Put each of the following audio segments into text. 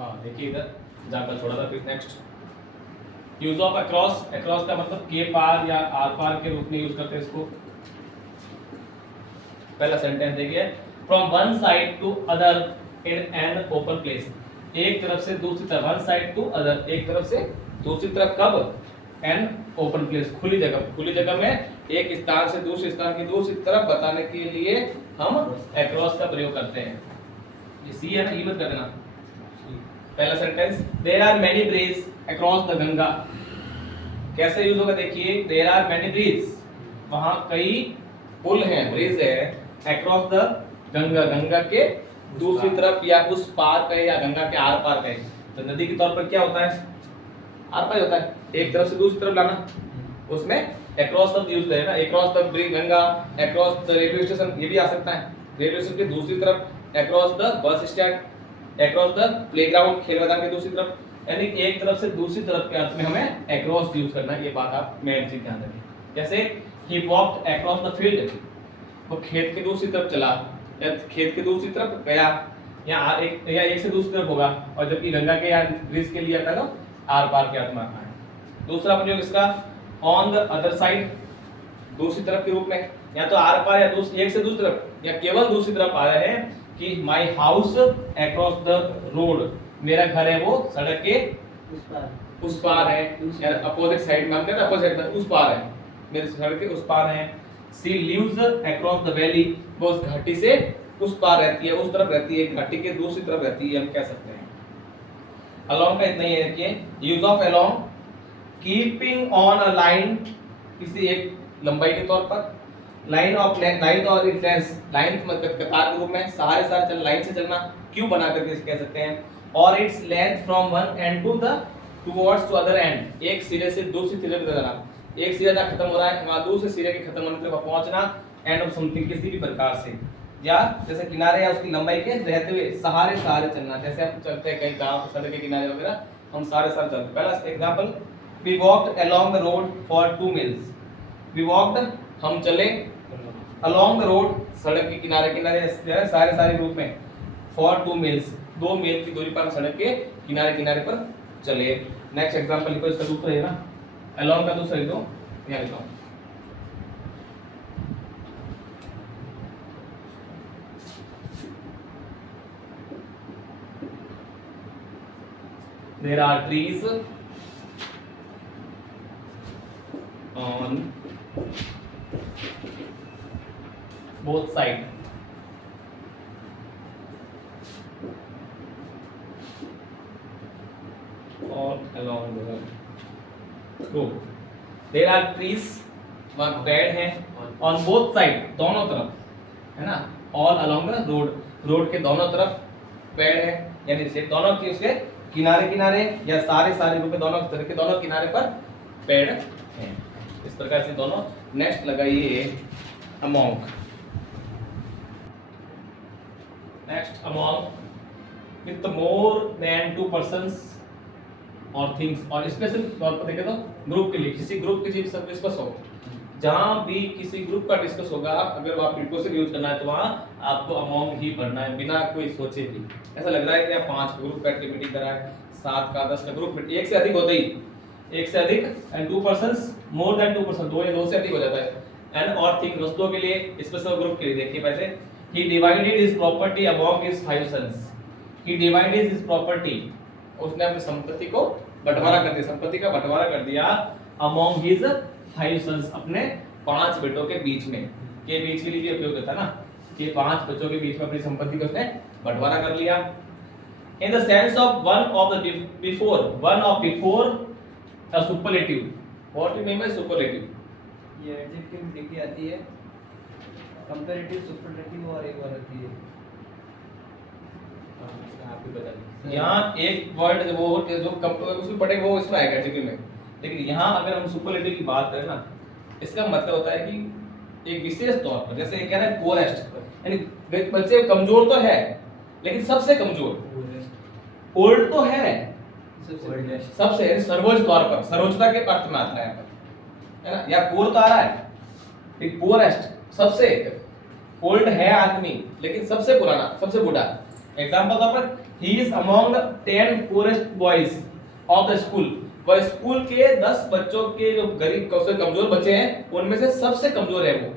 हाँ देखिए इधर जहाँ छोड़ा था। फिर next use of across. Across का मतलब के पार या आर पार के रूप में यूज करते हैं इसको। पहला सेंटेंस देखिए, from one side to other in an open place. एक तरफ से दूसरी तरफ, वन साइड टू अदर, एक तरफ से दूसरी तरफ, कब? एन ओपन प्लेस, खुली जगह। खुली जगह में एक स्थान से दूसरे स्थान की दूसरी तरफ बताने के लिए हम अक्रॉस का प्रयोग करते हैं। ये सी है ना, ई मत कर देना। पहला sentence, there are many bridge across the Ganga. कैसे यूज होगा देखिए, देयर आर मेनी ब्रिज, वहां कई पुल हैं, ब्रिज है, अक्रॉस द गंगा, गंगा के दूसरी तरफ या उस पार कहे या गंगा के आर पार कहे। तो नदी के तौर पर क्या होता है? आर पार होता है, एक तरफ से दूसरी तरफ लाना, उसमें अक्रॉस शब्द यूज करें ना। Across the bridge Ganga, across the railway station, ये भी आ सकता है, रेलवे स्टेशन की दूसरी तरफ, across the bus stand, across the playground, खेल मैदान की दूसरी तरफ। यानी एक तरफ से दूसरी तरफ के अर्थ में हमें अक्रॉस यूज करना है। ये बात आप मेन चीज ध्यान रखें। जैसे ही वॉक्ड अक्रॉस द फील्ड, वो खेत की दूसरी तरफ चला या खेत की दूसरी तरफ गया, या एक से दूसरी तरफ होगा। और जबकि गंगा के या ब्रिज के लिए आता है तो आर पार के अर्थ में आता है। दूसरा प्रयोग इसका ऑन द अदर साइड, दूसरी तरफ के रूप में, या तो आर पार या एक से दूसरी तरफ या केवल दूसरी तरफ आ रहे हैं कि my house across the road, मेरा घर है वो सड़क के उस पार है, या अपोजिट साइड में हम कहते हैं अपोजिट में उस पार है, मेरे सड़क के उस पार है। She lives across the valley, वो उस घाटी से उस पार रहती है, उस तरफ रहती है, घाटी के दूसरी तरफ रहती है, हम कह सकते हैं। अलोंग का इतना ही है। देखिए use of along, keeping on a line, किसी एक लंबाई के तौर पर, लाइन ऑफ लाइन और लेंथ, लाइन मतलब कतार के रूप में, सहारे चल, लाइन से चलना, क्यों बना करके कह सकते हैं। और it's length from one end to the towards to other end, एक सिरे से दूसरी सिरे पर जाना, एक सिरा जहाँ खत्म हो रहा है वहां दूसरे सिरे के खत्म होने तक पहुंचना, एंड ऑफ समथिंग, किसी भी प्रकार से, या जैसे किनारे या उसकी लंबाई के रहते हुए सहारे चलना। जैसे हम चलते हैं कहीं गांव सड़क के किनारे वगैरह, हम सारे चलते हैं। पहला example, we walked along the road for 2 miles. We walked, हम चले, अलोंग द रोड, सड़क के किनारे किनारे सारे रूप में, फॉर 2 मील्स, 2 मील की दूरी पर हम सड़क के किनारे किनारे पर चले। नेक्स्ट एग्जांपल लिखो, इसका दूसरा है ना, अलोंग का दूसरा लिखो, यहाँ लिखो, there are trees on both sides all along the road. There are trees, वहाँ पेड़ हैं, on both side, दोनों तरफ, है ना, all along the road, road के दोनों तरफ पेड़ है, यानी से दोनों की उसके किनारे किनारे या सारे रूप में दोनों तरह के दोनों किनारे पर पेड़ हैं। इस प्रकार से दोनों। नेक्स्ट लगाइए among. Next among with more than 2 persons और थिंग्स, और स्पेशल तौर पर देखें तो ग्रुप के लिए, किसी ग्रुप की चीज डिस्कस हो, जहां भी किसी ग्रुप का डिस्कस होगा, अगर वो आप प्रीपोजिशन यूज करना है तो वहां आपको अमोंग ही पढ़ना है, बिना कोई सोचे भी। ऐसा लग रहा है कि आप 5 ग्रुप का एक्टिविटी करा है, 7 का 10 का ग्रुप, एक से अधिक होते ही, एक से अधिक, and 2 persons, more than 2 person, 2 या 2 से अधिक हो जाता है। एंड और थिंग, वस्तुओं के लिए, स्पेशल ग्रुप के लिए। देखिए वैसे, he divided his property among his 5 sons. He divided his property, उसने अपनी संपत्ति को बंटवारा कर दिया, संपत्ति का बंटवारा कर दिया, अमोंग हिज 5 सन्स, अपने 5 बेटों के बीच में, के बीच के लिए भी उपयोग होता है ना, कि 5 बच्चों के बीच में अपनी संपत्ति को उसने बंटवारा कर लिया। In the sense of one of the before a superlative. What you mean by superlative? ये एडजेक्टिव लिखी आती है, कंपैरेटिव, सुपरलेटिव और एक और आती है। आपको बता दें, यहाँ एक वर्ड वो जो उसमें पढ़ेगा वो इसमें आएगा एडजेक्टिव में, लेकिन यहाँ अगर हम सुपरलेटिव की बात करें ना, इसका मतलब होता है कि एक विशेष तौर पर, जैसे कह रहा है पोरेस्ट, यानी बच्चे कमजोर तो है लेकिन सबसे कमजोर, ओल्ड तो है सबसे, सर्वोच्च तौर पर, सर्वोच्चता के अर्थ में आता है यहाँ पर, है ना, या पोर तो आ रहा है, एक पोरेस्ट, सबसे ओल्ड है आदमी लेकिन सबसे पुराना, सबसे बूढ़ा, example of he is among the 10 poorest boys of the school. वह स्कूल के 10 बच्चों के जो गरीब सबसे कमजोर बच्चे हैं उनमें से सबसे कमजोर है वो।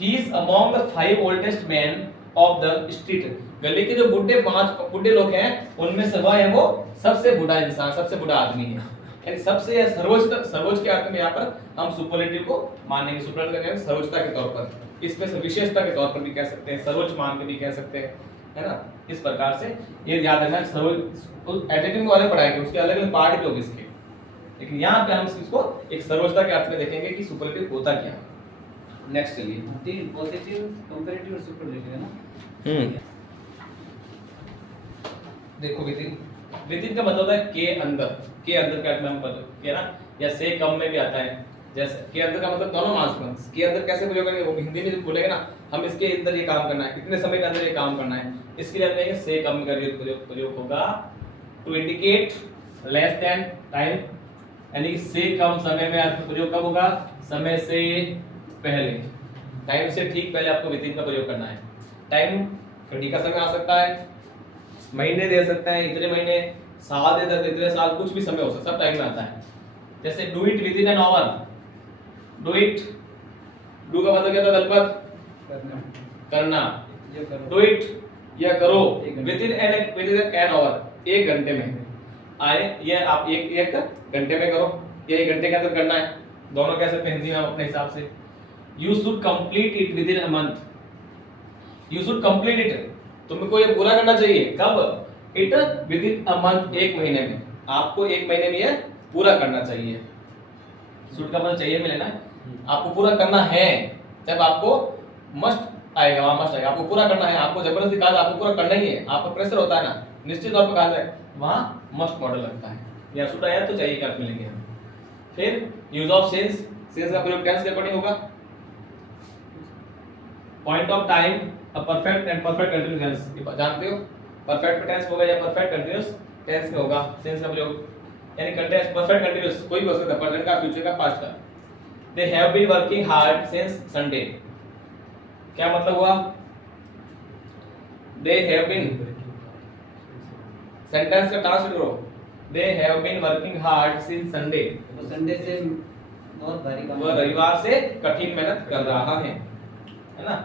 He is among the 5 oldest men of the street. गली के जो पांच बुढ़े लोग हैं उनमें से वह है वो सबसे बूढ़ा इंसान, सबसे बूढ़ा आदमी है। यानी सबसे या सर्वोच्च के अर्थ में यहाँ पर हम सुपरलेटिव को मानेंगे। सुपरलेटिव का सर्वोच्चता के तौर पर, इसमें से विशेषता के तौर पर भी कह सकते हैं, सर्वोच्च मान के भी कह सकते हैं, है ना। इस प्रकार से ये याद रखना, सर्वोच्च एडिटिंग वाले पढ़ाएंगे, उसके अलग अलग पार्ट भी होंगे इसके, लेकिन यहाँ पे हम इसको एक सर्वोच्चता के अर्थ में देखेंगे कि सुपरलेटिव होता क्या है। नेक्स्ट चलिए, तीन पॉजिटिव, कंपैरेटिव और सुपरलेटिव है ना। देखो विदिन का मतलब होता है के अंदर के अर्थ में हम के ना, या से कम में भी आता है। जैसे के अंदर का मतलब दोनों मास के अंदर कैसे प्रयोग करेंगे, वो हिंदी में बोलेंगे ना, हम इसके अंदर ये काम करना है, इतने समय के अंदर ये काम करना है, इसके लिए हम कहेंगे से कम का प्रयोग होगा। To indicate less than time, यानी कि से कम समय में आपका प्रयोग कब होगा, समय से पहले, टाइम से ठीक पहले आपको विदिन का प्रयोग करना है। टाइम घड़ी का समय आ सकता है, महीने दे सकते हैं, इतने महीने, साल दे सकते, इतने साल, कुछ भी समय हो सकता है, सब टाइम में आता है। जैसे do it with in an hour, do it, do का मतलब क्या था दलपत, करना, डू इट या करो विद इन एन आवर, एक घंटे में। आए ये आप एक घंटे में करो, या एक घंटे के अंदर करना है, दोनों कह सकते हैं हिंदी में अपने हिसाब से। You should complete it with in a month, you should complete it, तुमको ये पूरा करना चाहिए कब, it with in a month, एक महीने में, आपको एक महीने में ये पूरा करना चाहिए। शुड का मतलब चाहिए में लेना, आपको पूरा करना है, जब आपको मस्ट आएगा, वहां मस्ट आएगा, आपको पूरा करना है, आपको जबरदस्ती कहा आपको पूरा करना ही है, आपको प्रेशर होता है ना, निश्चित तौर पर कहा जाए वहां मस्ट मॉडल लगता है, या शुड आया तो चाहिए क्या मिलेंगे हम। फिर यूज ऑफ सेंस, सेंस का प्रयोग टेंस के अकॉर्डिंग होगा। Point of time, a perfect and perfect continuous tense, जानते हो परफेक्ट टेंस होगा या परफेक्ट कंटीन्यूअस टेंस में होगा सेंस का प्रयोग, यानी कंटीन्यूअस परफेक्ट कंटीन्यूअस कोई भी हो सकता है, प्रेजेंट का, फ्यूचर का, पास्ट का। They have been working hard since Sunday, क्या मतलब हुआ, दे हैव बीन, सेंटेंस का ट्रांसलेट करो, they have been working hard since Sunday, तो संडे से बहुत भारी काम, वह रविवार से कठिन मेहनत कर रहा है ना।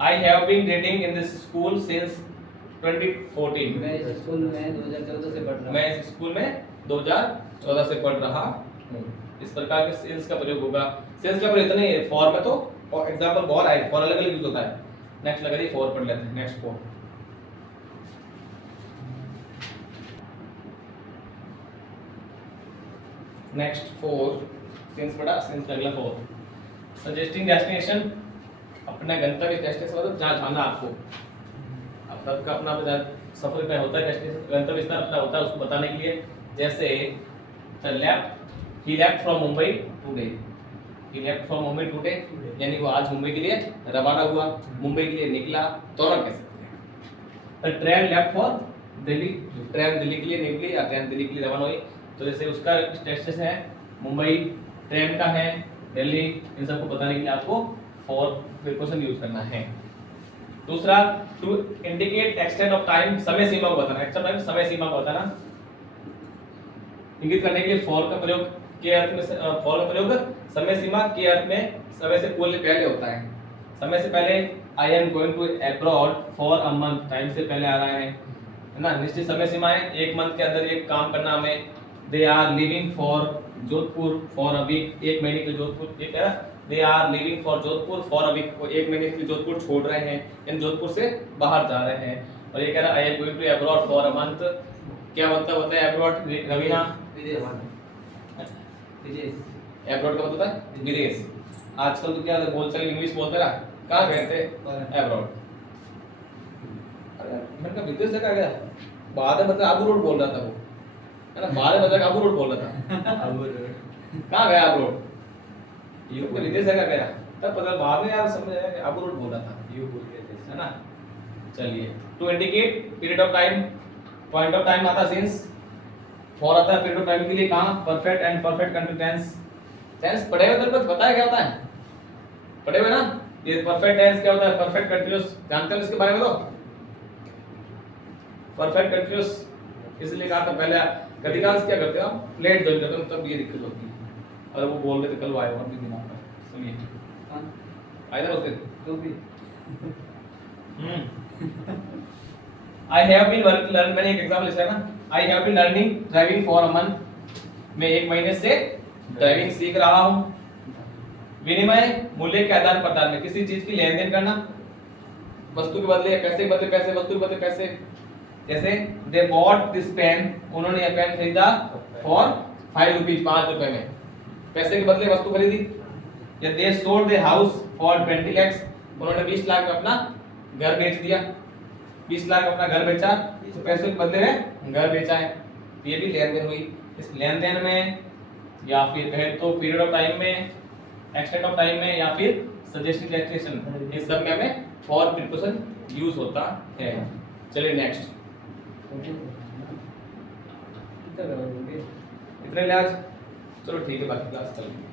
I have been reading in this school since 2014, मैं इस स्कूल में 2014 से पढ़ रहा हूं, मैं इस स्कूल में 2014 से पढ़ रहा हूँ। इस प्रकार के सेंस का प्रयोग होगा। सेंस का प्रयोग इतने फॉर में तो, और एग्जांपल बहुत आए, फॉर अलग अलग यूज होता है। नेक्स्ट लगा दी फॉर पढ़ लेते हैं, next for. Next for sense पढ़ा, सेंस का अगला फॉर। सजेस्टिंग डेस्टिनेशन, अपना गंतव्य डेस्टिनेशन मतलब जहाँ जाना आपको, अब सबका अपना अपना सफर का होता है, डेस्टिनेशन गंतव्य स्थान अपना होता है, उसको बताने के लिए। जैसे he left from Mumbai today, he left from Mumbai today, यानी वो आज मुंबई के लिए रवाना हुआ, मुंबई के लिए निकला, दोनों कह सकते हैं। The train left for Delhi, train Delhi के लिए निकली या ट्रेन दिल्ली के लिए रवाना हुई, तो जैसे उसका स्टेशन है मुंबई, ट्रेन का है दिल्ली, इन सबको बताने के लिए आपको फॉर प्रीपोजिशन यूज करना है। दूसरा, to indicate extent of time, समय सीमा को बताना, एक्सटेंट टाइम समय सीमा को बताना, इंगित करने के लिए फॉर का प्रयोग के अर्थ में, फॉर का प्रयोग समय सीमा के अर्थ में समय से पहले होता है। समय से पहले I am going to abroad for a month, time से पहले आ रहा है ना। निश्चित समय सीमा है, एक मंथ के अंदर ये काम करना हमें। They are living for Jodhpur for a week, एक महीने के जोधपुर, ये कह रहा they are living for Jodhpur for a week, वो एक महीने के लिए जोधपुर छोड़ रहे हैं, इन जोधपुर से बाहर जा रहे हैं। और ये कह रहा I am going to abroad for a month, क्या मतलब होता है अब्रॉड, रवीना, विदेश, अब्रॉड का मतलब होता है विदेश। आजकल तो क्या बोलचाल इंग्लिश बोलते ना, कहाँ गए थे, अब्रॉड। अरे मैंने कहा विदेश से कहाँ गया, बाद में मतलब अब्रॉड बोल रहा था वो, है ना, बाद में मतलब अब्रॉड बोल रहा था, कहाँ गया अब्रॉड, यूरोप में विदेश से कहाँ गया, तब पता बाद में यार समझ आया कि अब्रॉड बोल रहा था, यू बोल रहे थे, है ना। चलिए, to indicate period of time, point of time आता सिंस, फॉर आता है पीरियड ऑफ टाइम के लिए, कहां, perfect and perfect continuous tense. पढ़े हुए तब बताया क्या होता है, पढ़े हुए ना, ये परफेक्ट टेंस क्या होता है, परफेक्ट कंटीन्यूअस जानते हो इसके बारे में, तो परफेक्ट कंटिन्यूअस इसलिए कहा था पहले। अधिकांश क्या करते हो आप लेट ज्वाइन करते हो तब ये दिक्कत होती है। और वो बोल रहे थे कल वो आए और भी दिन आता है सुनिए हाँ आए ना उससे तो भी आई हैव बीन लर्न मैंने एक एग्जांपल लिखा है ना I have been learning driving for a month मैं 1 महीने से ड्राइविंग सीख रहा हूं। विनिमय मूल्य के आदान प्रदान में किसी चीज की लेन देन करना वस्तु के बदले पैसे के बदले पैसे वस्तु के बदले पैसे। जैसे दे बॉट दिस पेन उन्होंने यह पेन खरीदा फॉर 5 रुपीज 5 रुपए में पैसे के बदले वस्तु खरीदी। या they sold their house for 20 lakhs उन्होंने 20 लाख में अपना घर बेच दिया 20 लाख अपना घर बेचा तो पैसे के बदले में घर बेचा है। ये भी लेन देन हुई। इस लेन देन में या फिर कहे तो पीरियड ऑफ टाइम में एक्सटेंट ऑफ टाइम में या फिर सजेस्टेड रिलैक्सेशन इस सब में हमें फॉर प्रीपोजिशन यूज होता है। चलिए नेक्स्ट कितना करोगे इतने ले आज चलो ठीक है बाकी क्लास चलेगी।